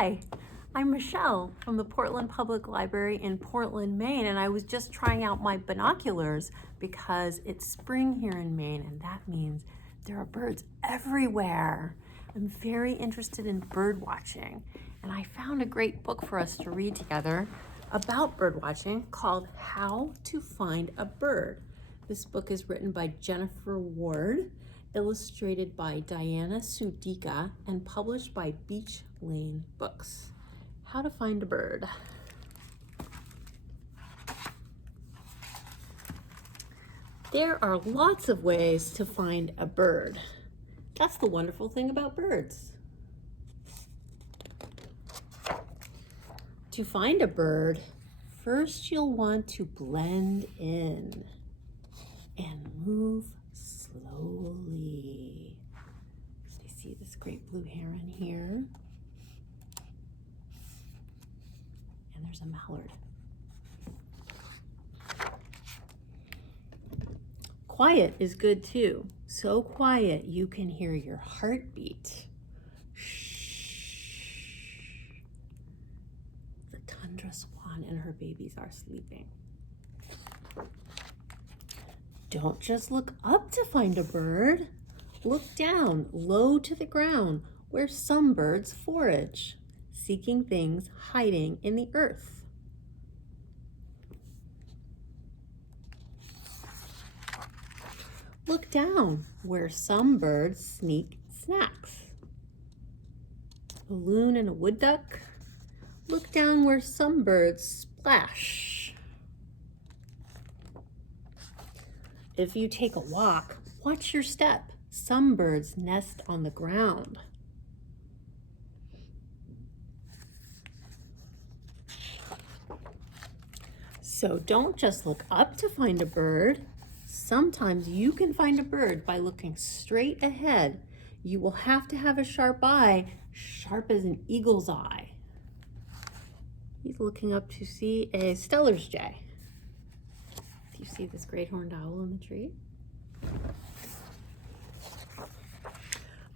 Hi, I'm Michelle from the Portland Public Library in Portland, Maine, and I was just trying out my binoculars because it's spring here in Maine, and that means there are birds everywhere. I'm very interested in bird watching, and I found a great book for us to read together about bird watching called How to Find a Bird. This book is written by Jennifer Ward, illustrated by Diana Sudica, and published by Beach Lane Books. How to Find a Bird. There are lots of ways to find a bird. That's the wonderful thing about birds. To find a bird, first you'll want to blend in and move slowly. You see this great blue heron here. And there's a mallard. Quiet is good too. So quiet you can hear your heartbeat. Shh. The tundra swan and her babies are sleeping. Don't just look up to find a bird. Look down, low to the ground, where some birds forage, seeking things hiding in the earth. Look down, where some birds sneak snacks. A loon and a wood duck. Look down where some birds splash. If you take a walk, watch your step. Some birds nest on the ground. So don't just look up to find a bird. Sometimes you can find a bird by looking straight ahead. You will have to have a sharp eye, sharp as an eagle's eye. He's looking up to see a Steller's jay. Do you see this great horned owl in the tree?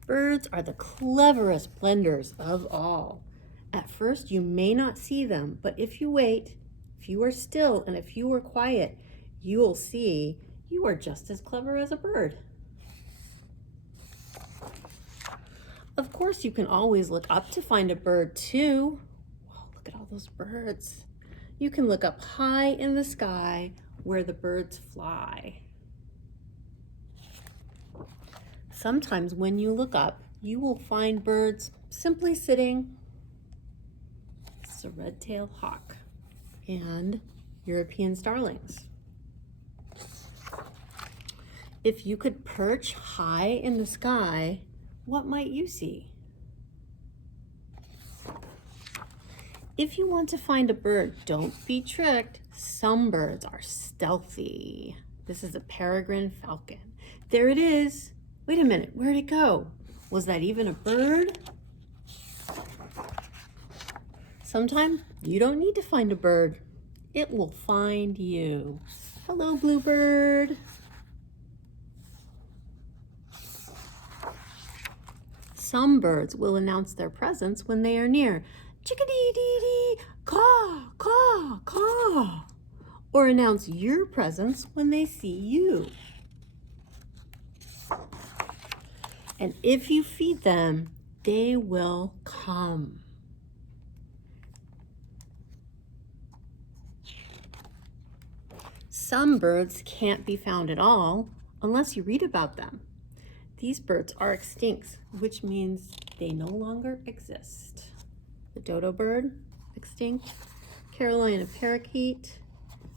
Birds are the cleverest blenders of all. At first, you may not see them, but if you wait, if you are still, and if you are quiet, you will see you are just as clever as a bird. Of course, you can always look up to find a bird too. Whoa, look at all those birds. You can look up high in the sky where the birds fly. Sometimes when you look up, you will find birds simply sitting. It's a red-tailed hawk and European starlings. If you could perch high in the sky, what might you see? If you want to find a bird, don't be tricked. Some birds are stealthy. This is a peregrine falcon. There it is. Wait a minute, where'd it go? Was that even a bird? Sometimes you don't need to find a bird. It will find you. Hello, bluebird. Some birds will announce their presence when they are near. Chickadee-dee-dee, caw, caw, caw. Or announce your presence when they see you. And if you feed them, they will come. Some birds can't be found at all unless you read about them. These birds are extinct, which means they no longer exist. The dodo bird, extinct. Carolina parakeet,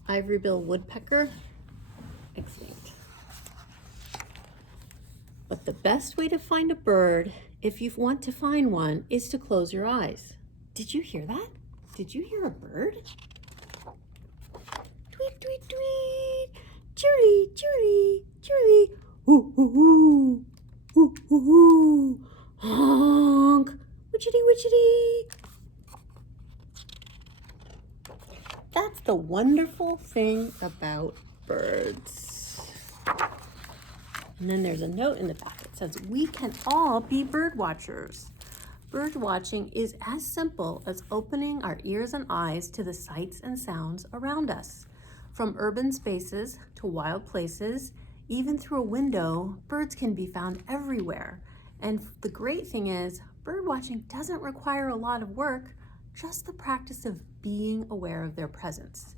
ivory-billed woodpecker, extinct. But the best way to find a bird, if you want to find one, is to close your eyes. Did you hear that? Did you hear a bird? Tweet, tweet, tweet. Chirly, chirly, chirly. Ooh, ooh, ooh. Ooh, ooh, ooh. Honk. Witchity, witchity. That's the wonderful thing about birds. And then there's a note in the back that says, we can all be bird watchers. Bird watching is as simple as opening our ears and eyes to the sights and sounds around us. From urban spaces to wild places, even through a window, birds can be found everywhere. And the great thing is, bird watching doesn't require a lot of work, just the practice of being aware of their presence.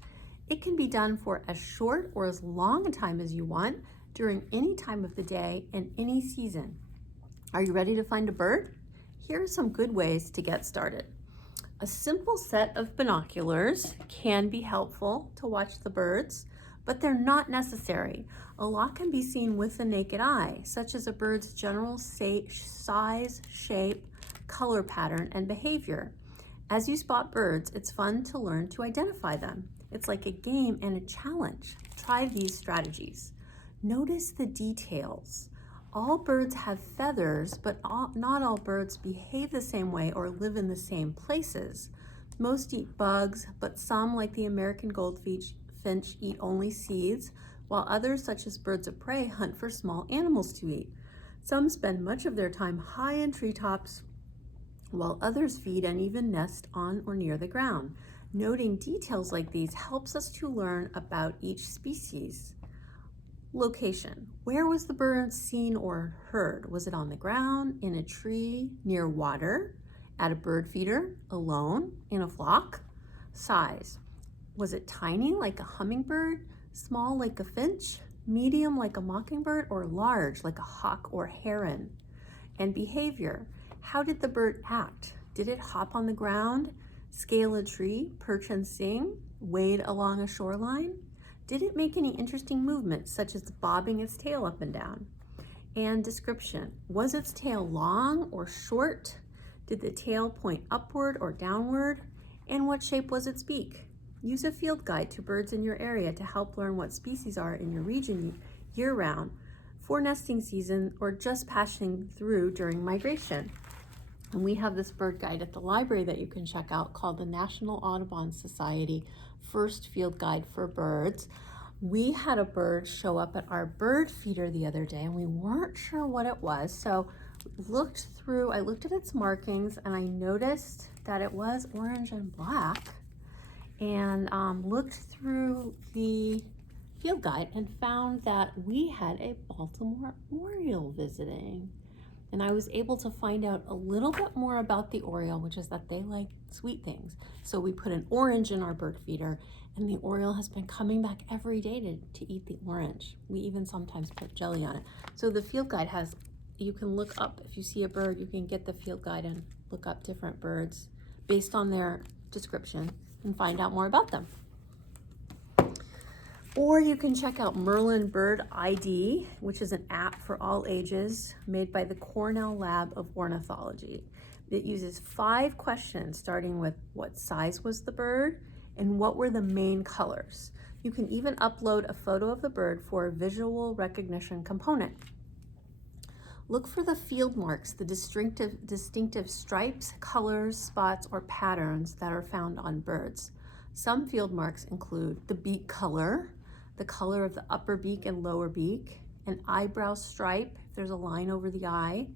It can be done for as short or as long a time as you want, during any time of the day and any season. Are you ready to find a bird? Here are some good ways to get started. A simple set of binoculars can be helpful to watch the birds, but they're not necessary. A lot can be seen with the naked eye, such as a bird's general size, shape, color pattern, and behavior. As you spot birds, it's fun to learn to identify them. It's like a game and a challenge. Try these strategies. Notice the details. All birds have feathers, but not all birds behave the same way or live in the same places. Most eat bugs, but some, like the American goldfinch, eat only seeds, while others, such as birds of prey, hunt for small animals to eat. Some spend much of their time high in treetops, while others feed and even nest on or near the ground. Noting details like these helps us to learn about each species. Location. Where was the bird seen or heard? Was it on the ground, in a tree, near water, at a bird feeder, alone, in a flock? Size. Was it tiny like a hummingbird, small like a finch, medium like a mockingbird, or large like a hawk or heron? And behavior. How did the bird act? Did it hop on the ground, scale a tree, perch and sing, wade along a shoreline? Did it make any interesting movements, such as bobbing its tail up and down? And description. Was its tail long or short? Did the tail point upward or downward? And what shape was its beak? Use a field guide to birds in your area to help learn what species are in your region year-round, for nesting season, or just passing through during migration. And we have this bird guide at the library that you can check out called the National Audubon Society First Field Guide for Birds. We had a bird show up at our bird feeder the other day and we weren't sure what it was. So I looked at its markings and I noticed that it was orange and black, and looked through the field guide and found that we had a Baltimore Oriole visiting. And I was able to find out a little bit more about the Oriole, which is that they like sweet things. So we put an orange in our bird feeder, and the Oriole has been coming back every day to eat the orange. We even sometimes put jelly on it. So the field guide you can look up, if you see a bird, you can get the field guide and look up different birds based on their description and find out more about them. Or you can check out Merlin Bird ID, which is an app for all ages made by the Cornell Lab of Ornithology. It uses 5 questions, starting with what size was the bird and what were the main colors. You can even upload a photo of the bird for a visual recognition component. Look for the field marks, the distinctive stripes, colors, spots, or patterns that are found on birds. Some field marks include the beak color, the color of the upper beak and lower beak, an eyebrow stripe, if there's a line over the eye,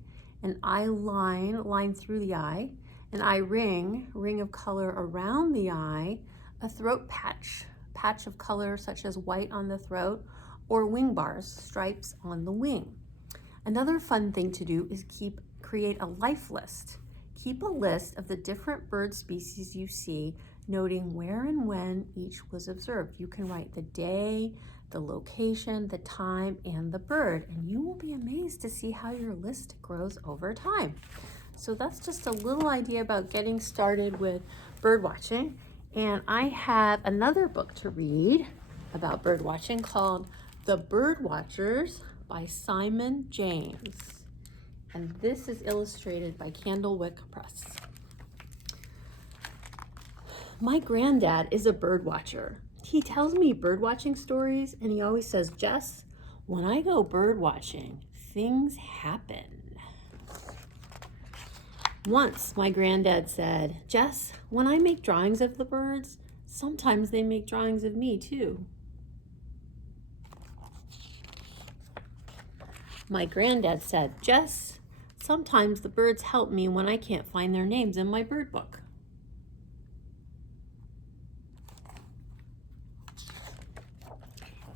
an eye line through the eye, an eye ring of color around the eye, a throat patch of color such as white on the throat, or wing bars, stripes on the wing. Another fun thing to do is create a life list. Keep a list of the different bird species you see, noting where and when each was observed. You can write the day, the location, the time, and the bird, and you will be amazed to see how your list grows over time. So that's just a little idea about getting started with bird watching. And I have another book to read about bird watching called The Birdwatchers by Simon James. And this is illustrated by Candlewick Press. My granddad is a bird watcher. He tells me bird watching stories, and he always says, "Jess, when I go bird watching, things happen." Once my granddad said, "Jess, when I make drawings of the birds, sometimes they make drawings of me too." My granddad said, "Jess, Sometimes the birds help me when I can't find their names in my bird book.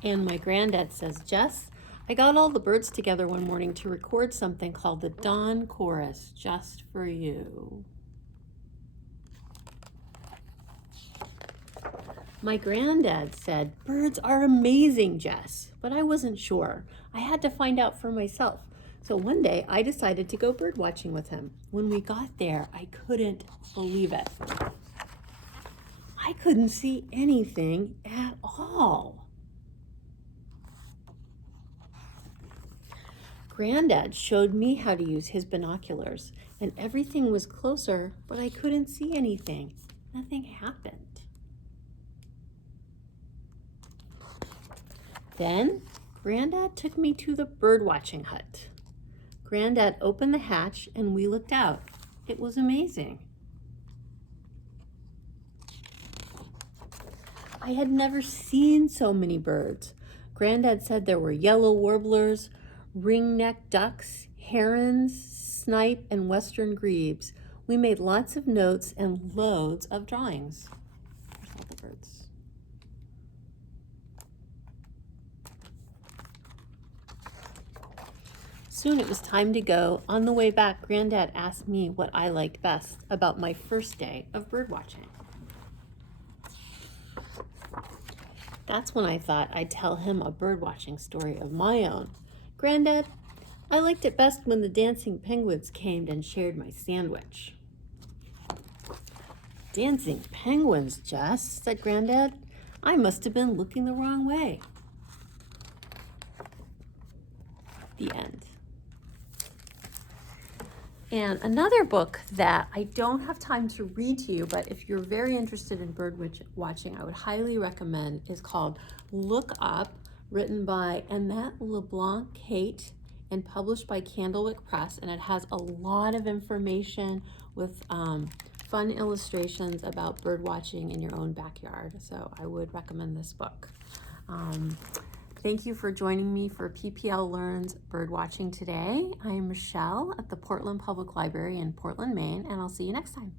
And my granddad says, Jess, I got all the birds together one morning to record something called the Dawn Chorus just for you. My granddad said, birds are amazing, Jess, but I wasn't sure. I had to find out for myself. So one day I decided to go bird watching with him. When we got there, I couldn't believe it. I couldn't see anything at all. Granddad showed me how to use his binoculars, and everything was closer, but I couldn't see anything. Nothing happened. Then Granddad took me to the birdwatching hut. Granddad opened the hatch and we looked out. It was amazing. I had never seen so many birds. Granddad said there were yellow warblers, ring-necked ducks, herons, snipe, and western grebes. We made lots of notes and loads of drawings. There's all the birds. Soon it was time to go. On the way back, Granddad asked me what I liked best about my first day of birdwatching. That's when I thought I'd tell him a birdwatching story of my own. Granddad, I liked it best when the dancing penguins came and shared my sandwich. Dancing penguins, Jess, said Granddad. I must have been looking the wrong way. The end. And another book that I don't have time to read to you, but if you're very interested in bird watching, I would highly recommend, is called Look Up, written by Annette LeBlanc-Kate and published by Candlewick Press. And it has a lot of information with fun illustrations about bird watching in your own backyard. So I would recommend this book. Thank you for joining me for PPL Learns Birdwatching today. I am Michelle at the Portland Public Library in Portland, Maine, and I'll see you next time.